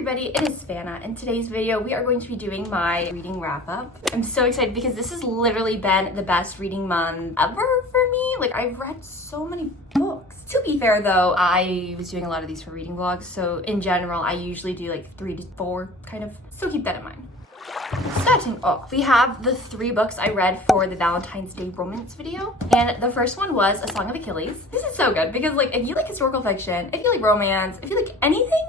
everybody, it is Savannah. In today's video, we are going to be doing my reading wrap up. I'm so excited because this has literally been the best reading month ever for me. Like, I've read so many books. To be fair though, I was doing a lot of these for reading vlogs, so in general, I usually do like 3 to 4 kind of, so keep that in mind. Starting off, we have the 3 books I read for the Valentine's Day romance video. And the first one was A Song of Achilles. This is so good because like if you like historical fiction, if you like romance, if you like anything,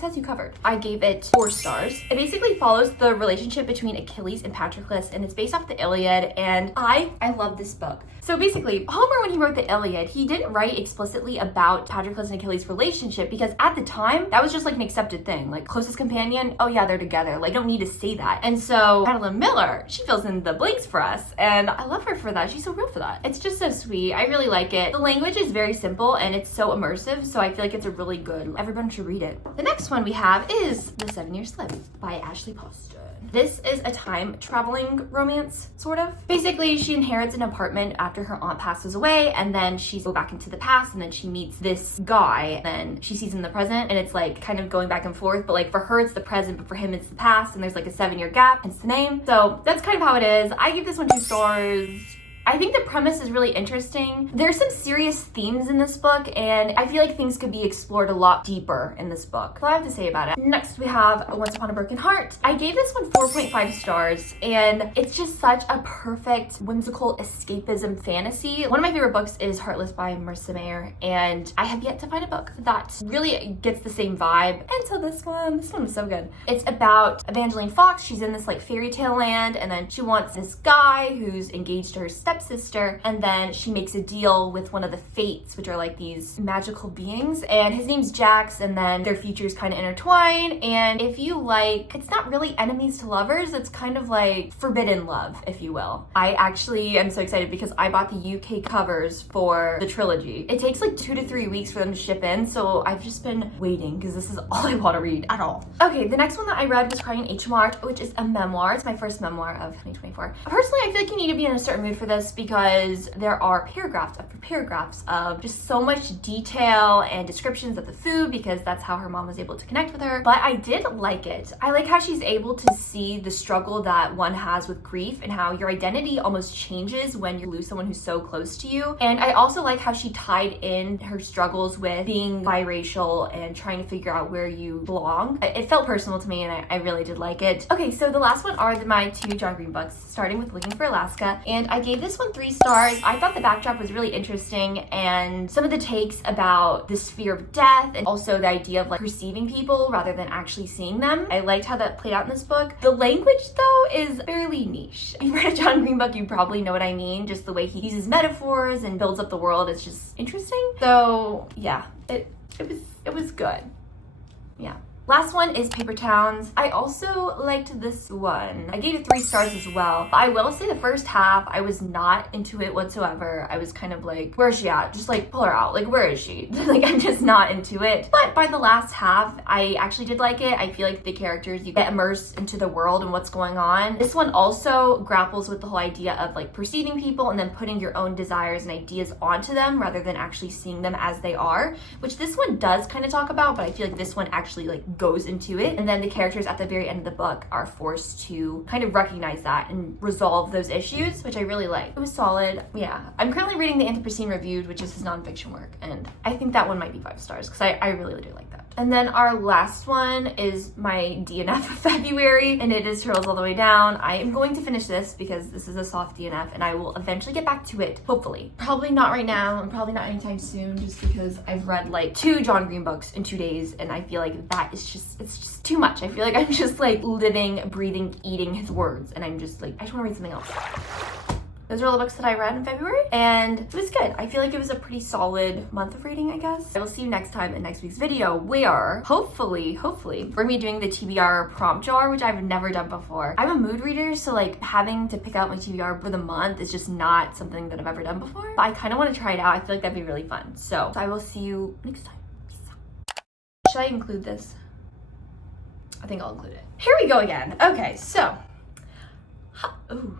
has you covered. I gave it 4 stars. It basically follows the relationship between Achilles and Patroclus, and it's based off the Iliad, and I love this book. So basically, Homer, when he wrote the Iliad, he didn't write explicitly about Patroclus and Achilles' relationship because at the time, that was just like an accepted thing. Like, closest companion, oh yeah, they're together. Like, don't need to say that. And so Madeline Miller, she fills in the blanks for us, and I love her for that. She's so real for that. It's just so sweet. I really like it. The language is very simple, and it's so immersive, so I feel like it's a really good, everyone should read it. The next one we have is The 7-Year Slip by Ashley Poston. This is a time traveling romance, sort of. Basically, she inherits an apartment after her aunt passes away, and then she's go back into the past, and then she meets this guy, and then she sees him in the present, and it's like kind of going back and forth, but like for her it's the present, but for him it's the past, and there's like a 7-year gap, hence the name. So that's kind of how it is. I give this one 2 stars. I think the premise is really interesting. There's some serious themes in this book, and I feel like things could be explored a lot deeper in this book. That's all I have to say about it. Next, we have Once Upon a Broken Heart. I gave this one 4.5 stars, and it's just such a perfect, whimsical escapism fantasy. One of my favorite books is Heartless by Marissa Mayer, and I have yet to find a book that really gets the same vibe. And so this one was so good. It's about Evangeline Fox. She's in this like fairy tale land, and then she wants this guy who's engaged to her stepsister, and then she makes a deal with one of the fates, which are like these magical beings, and his name's Jax, and then their futures kind of intertwine. And if you like, it's not really enemies to lovers, it's kind of like forbidden love, if you will. I actually am so excited because I bought the UK covers for the trilogy. It takes like 2 to 3 weeks for them to ship in, so I've just been waiting because this is all I want to read at all. Okay, the next one that I read was Crying in H Mart, which is a memoir. It's my first memoir of 2024. Personally, I feel like you need to be in a certain mood for this because there are paragraphs after paragraphs of just so much detail and descriptions of the food, because that's how her mom was able to connect with her. But I did like it. I like how she's able to see the struggle that one has with grief and how your identity almost changes when you lose someone who's so close to you. And I also like how she tied in her struggles with being biracial and trying to figure out where you belong. It felt personal to me, and I really did like it. Okay, so the last one are my 2 John Green books, starting with Looking for Alaska, and I gave this one 3 stars. I thought the backdrop was really interesting, and some of the takes about this fear of death, and also the idea of like perceiving people rather than actually seeing them. I liked how that played out in this book. The language though is fairly niche. If you've read a John Green book, you probably know what I mean. Just the way he uses metaphors and builds up the world, it's just interesting. So yeah, it was good. Yeah. Last one is Paper Towns. I also liked this one. I gave it 3 stars as well. I will say the first half, I was not into it whatsoever. I was kind of like, where is she at? Just like pull her out. Like, where is she? Like, I'm just not into it. But by the last half, I actually did like it. I feel like the characters, you get immersed into the world and what's going on. This one also grapples with the whole idea of like perceiving people and then putting your own desires and ideas onto them rather than actually seeing them as they are, which this one does kind of talk about, but I feel like this one actually like goes into it. And then the characters at the very end of the book are forced to kind of recognize that and resolve those issues, which I really like. It was solid. Yeah. I'm currently reading the Anthropocene Reviewed, which is his nonfiction work, and I think that one might be 5 stars because I really do like that. And then our last one is my DNF of February, and it is Turtles All the Way Down. I am going to finish this because this is a soft DNF, and I will eventually get back to it, hopefully. Probably not right now, and probably not anytime soon, just because I've read like 2 John Green books in 2 days, and I feel like that is it's just too much. I feel like I'm just like living, breathing, eating his words, and I'm just like, I just want to read something else. Those are all the books that I read in February, and it was good. I feel like it was a pretty solid month of reading, I guess. I will see you next time in next week's video, where hopefully, we're gonna be doing the TBR prompt jar, which I've never done before. I'm a mood reader, so like having to pick out my TBR for the month is just not something that I've ever done before. But I kind of want to try it out. I feel like that'd be really fun. So I will see you next time. Should I include this? I think I'll include it. Here we go again. Okay, so. Ooh.